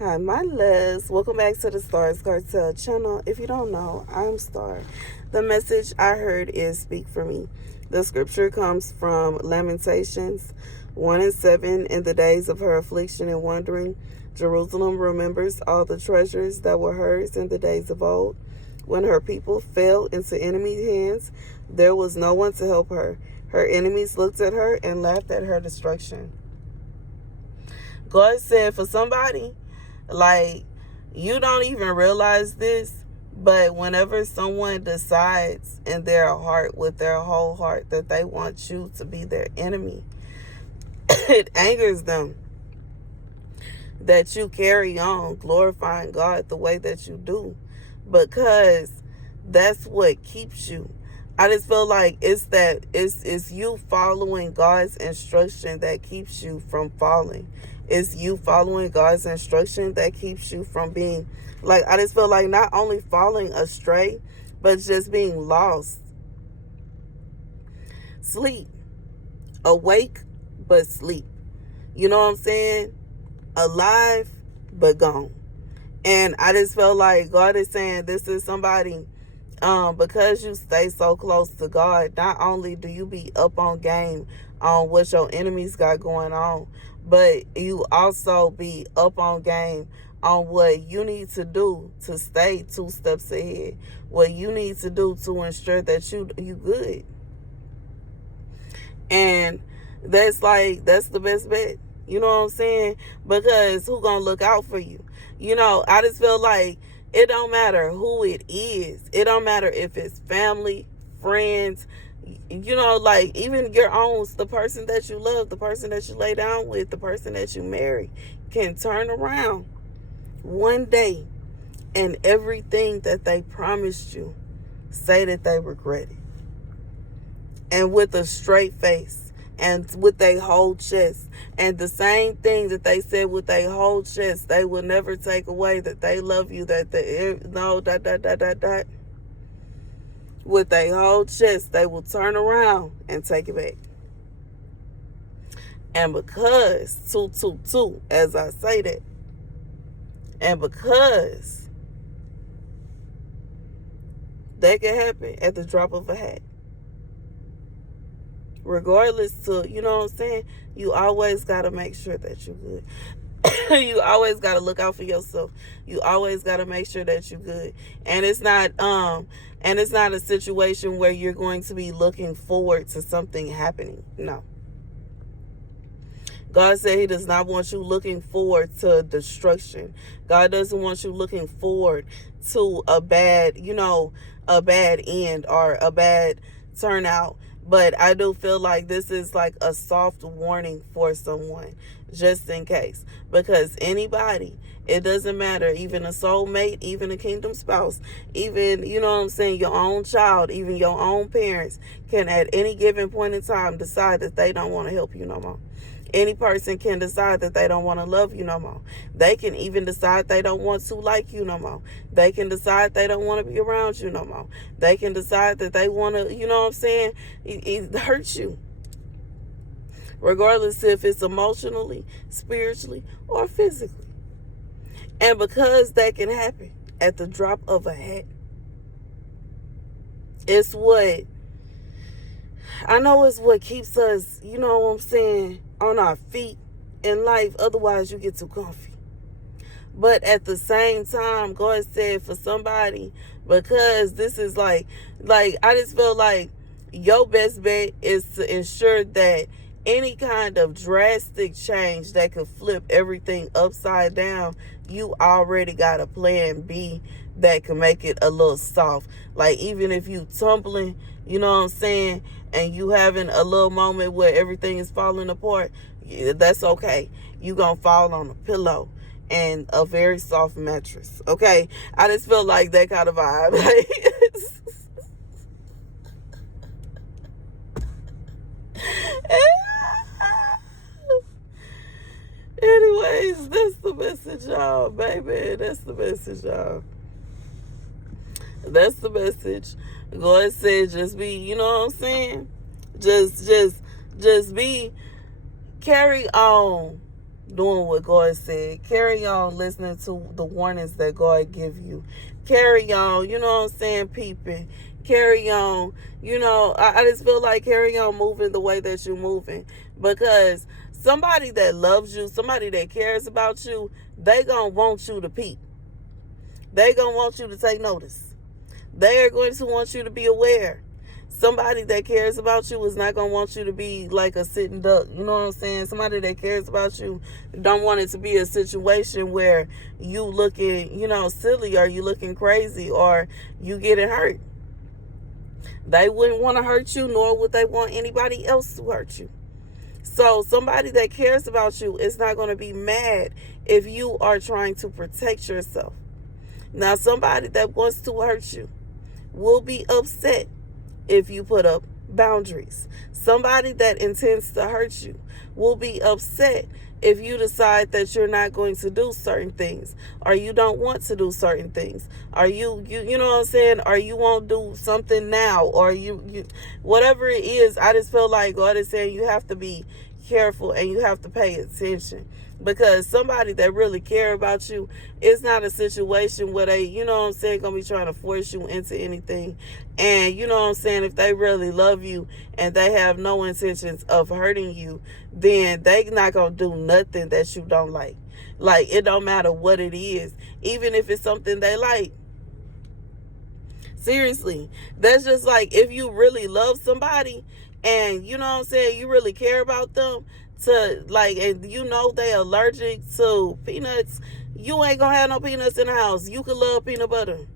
Hi, my loves. Welcome back to the Starscartel channel. If you don't know, I'm Star. The message I heard is speak for me. The scripture comes from Lamentations 1:7. In the days of her affliction and wandering, Jerusalem remembers all the treasures that were hers in the days of old. When her people fell into enemy hands, there was no one to help her. Her enemies looked at her and laughed at her destruction. God said for somebody, like, you don't even realize this, but whenever someone decides in their heart, with their whole heart, that they want you to be their enemy, it angers them that you carry on glorifying God the way that you do, because that's what keeps you. I just feel like it's you following God's instruction that keeps you from falling. It's you following God's instruction that keeps you from being, like, I just feel like not only falling astray, but just being lost. Sleep. Awake, but sleep. You know what I'm saying? Alive, but gone. And I just felt like God is saying this is somebody, because you stay so close to God, not only do you be up on game on what your enemies got going on, but you also be up on game on what you need to do to stay 2 steps ahead, what you need to do to ensure that you good. And that's the best bet. You know what I'm saying? Because who gonna look out for you? I just feel like it don't matter who it is. It don't matter if it's family, friends, like even your own, the person that you love, the person that you lay down with, the person that you marry can turn around one day and everything that they promised you, say that they regret it. And with a straight face and with their whole chest. And the same thing that they said with their whole chest, they will never take away, that they love you, that they, no, with their whole chest, they will turn around and take it back. And because, as I say that, and because that can happen at the drop of a hat, regardless to, you know what I'm saying, you always got to make sure that you're good. You always got to look out for yourself. You always got to make sure that you're good. And it's not a situation where you're going to be looking forward to something happening. No. God said he does not want you looking forward to destruction. God doesn't want you looking forward to a bad end or a bad turnout. But I do feel like this is like a soft warning for someone, just in case. Because anybody, it doesn't matter, even a soulmate, even a kingdom spouse, even, you know what I'm saying, your own child, even your own parents can at any given point in time decide that they don't want to help you no more. Any person can decide that they don't want to love you no more. They can even decide they don't want to like you no more. They can decide they don't want to be around you no more. They can decide that they want to, you know what I'm saying, it hurt you. Regardless if it's emotionally, spiritually, or physically. And because that can happen at the drop of a hat, it's what keeps us, you know what I'm saying, on our feet in life. Otherwise, you get too comfy. But at the same time, God said for somebody, because this is like I just feel like your best bet is to ensure that any kind of drastic change that could flip everything upside down, you already got a plan B that can make it a little soft. Like, even if you tumbling, you know what I'm saying, and you having a little moment where everything is falling apart, that's okay. You gonna fall on a pillow and a very soft mattress, okay? I just feel like that kind of vibe. Anyways, that's the message, y'all, baby. That's the message, y'all. That's the message. God said just be, you know what I'm saying? Just be, carry on doing what God said. Carry on listening to the warnings that God give you. Carry on, you know what I'm saying, peeping. Carry on, I just feel like carry on moving the way that you're moving. Because somebody that loves you, somebody that cares about you, they gonna want you to peep. They gonna want you to take notice. They are going to want you to be aware. Somebody that cares about you is not going to want you to be like a sitting duck. You know what I'm saying? Somebody that cares about you don't want it to be a situation where you looking, silly, or you looking crazy, or you getting hurt. They wouldn't want to hurt you, nor would they want anybody else to hurt you. So somebody that cares about you is not going to be mad if you are trying to protect yourself. Now, somebody that wants to hurt you will be upset if you put up boundaries. Somebody that intends to hurt you will be upset if you decide that you're not going to do certain things, or you don't want to do certain things, or you know what I'm saying, or you won't do something now, or you whatever it is. I just feel like God is saying you have to be careful and you have to pay attention, because somebody that really care about you, it's not a situation where they, gonna be trying to force you into anything. And if they really love you and they have no intentions of hurting you, then they not gonna do nothing that you don't like. Like, it don't matter what it is, even if it's something they like. Seriously, that's just like, if you really love somebody and you really care about them, and they allergic to peanuts, you ain't gonna have no peanuts in the house. You could love peanut butter,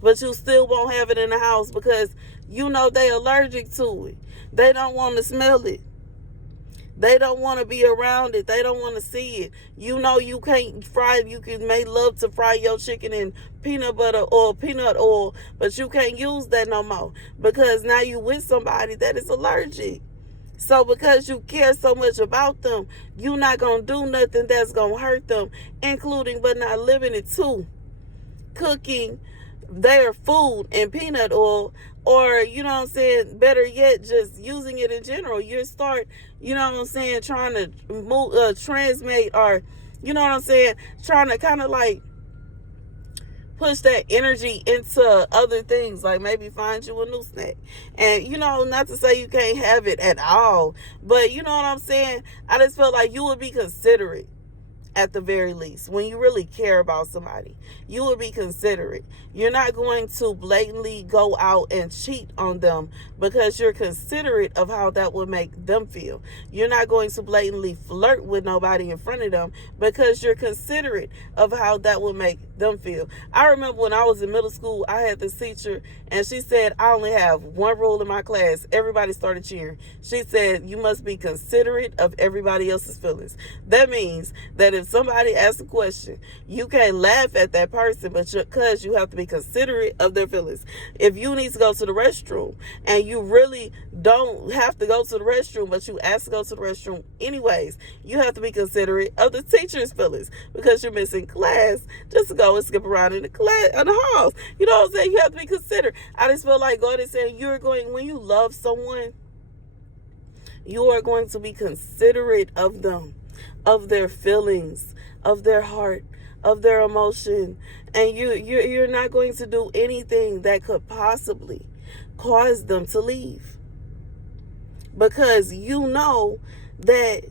but you still won't have it in the house because they allergic to it. They don't want to smell it. They don't want to be around it. They don't want to see it. You can't fry. You may love to fry your chicken in peanut butter or peanut oil, but you can't use that no more because now you with somebody that is allergic. So because you care so much about them, you're not going to do nothing that's going to hurt them, including but not limited to cooking their food in peanut oil, or better yet, just using it in general. You start trying to transmit, or trying to kind of like push that energy into other things, like maybe find you a new snack. And not to say you can't have it at all, but you know what I'm saying, I just feel like you would be considerate. At the very least, when you really care about somebody, you will be considerate. You're not going to blatantly go out and cheat on them because you're considerate of how that would make them feel. You're not going to blatantly flirt with nobody in front of them because you're considerate of how that would make them feel. I remember when I was in middle school, I had this teacher, and she said, I only have one rule in my class. Everybody started cheering. She said, you must be considerate of everybody else's feelings. That means that if somebody asks a question, you can't laugh at that person, but because you have to be considerate of their feelings. If you need to go to the restroom and you really don't have to go to the restroom, but you ask to go to the restroom anyways, you have to be considerate of the teacher's feelings because you're missing class just to go and skip around in the class, in the halls. You know what I'm saying? You have to be considerate. I just feel like God is saying when you love someone, you are going to be considerate of them, of their feelings, of their heart, of their emotion, and you're not going to do anything that could possibly cause them to leave, because you know that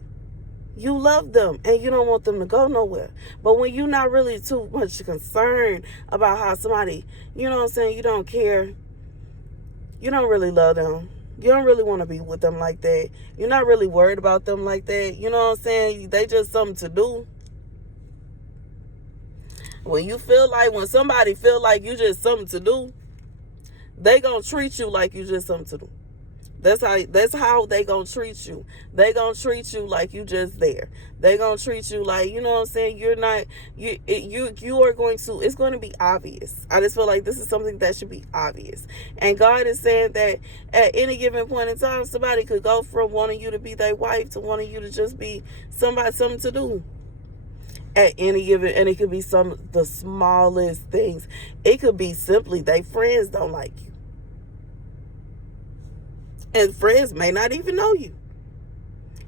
you love them and you don't want them to go nowhere. But when you're not really too much concerned about how somebody, you don't care, you don't really love them, you don't really want to be with them like that, you're not really worried about them like that, they just something to do. When somebody feel like you just something to do, they gonna treat you like you just something to do. That's how they gonna treat you. They gonna treat you like you just there. They gonna treat you like, you're not, you are going to, it's going to be obvious. I just feel like this is something that should be obvious. And God is saying that at any given point in time, somebody could go from wanting you to be their wife to wanting you to just be something to do. At any given, and it could be the smallest things. It could be simply they friends don't like you. And friends may not even know you.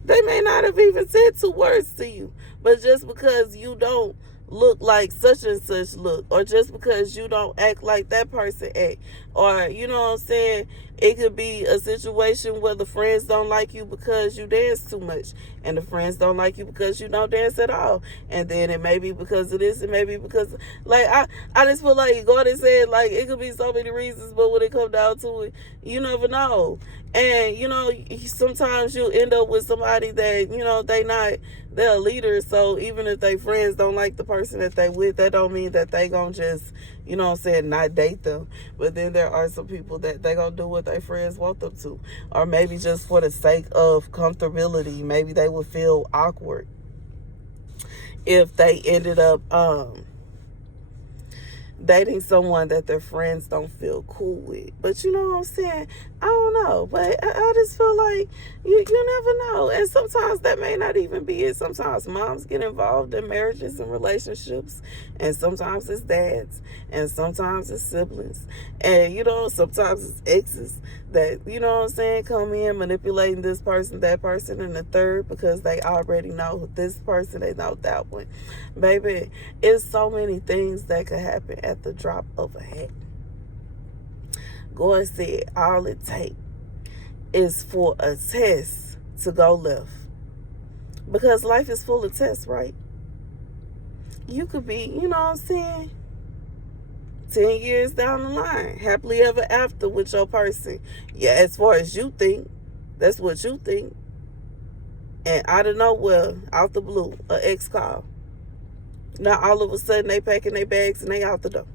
They may not have even said 2 words to you, But just because you don't look like such and such look, or just because you don't act like that person act, or you know what I'm saying, it could be a situation where the friends don't like you because you dance too much, and the friends don't like you because you don't dance at all. And then it may be because of this, it may be because, like, I just feel like God is saying, like, it could be so many reasons, but when it comes down to it, you never know. And you know, sometimes you end up with somebody that, you know, they're a leader. So even if they friends don't like the person that they with, that don't mean that they gonna just, you know what I'm saying, not date them. But then there are some people that they gonna do what their friends want them to, or maybe just for the sake of comfortability. Maybe they would feel awkward if they ended up dating someone that their friends don't feel cool with. But you know what I'm saying? I don't know. But I just feel like you never know. And sometimes that may not even be it. Sometimes moms get involved in marriages and relationships. And sometimes it's dads. And sometimes it's siblings. And, you know, sometimes it's exes that, you know what I'm saying, come in manipulating this person, that person, and the third, because they already know this person, they know that one. Baby, it's so many things that could happen at the drop of a hat. God said all it takes is for a test to go left. Because life is full of tests, right? You could be, you know what I'm saying, 10 years down the line, happily ever after with your person. Yeah, as far as you think, that's what you think. And out of nowhere, out the blue, an ex call. Now all of a sudden they packing their bags and they out the door.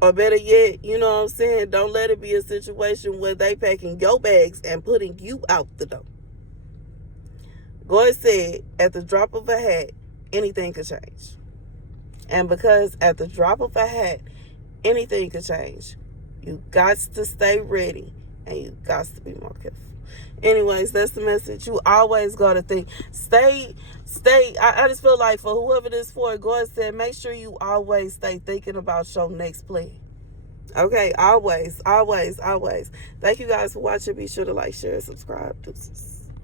Or better yet, you know what I'm saying, don't let it be a situation where they packing your bags and putting you out the door. God said at the drop of a hat, anything could change. And because at the drop of a hat, anything could change, you got to stay ready and you got to be more careful. Anyways, that's the message. You always got to think. Stay. I just feel like for whoever this for, God said, make sure you always stay thinking about your next plan. Okay, always. Thank you guys for watching. Be sure to like, share, subscribe. Deuces.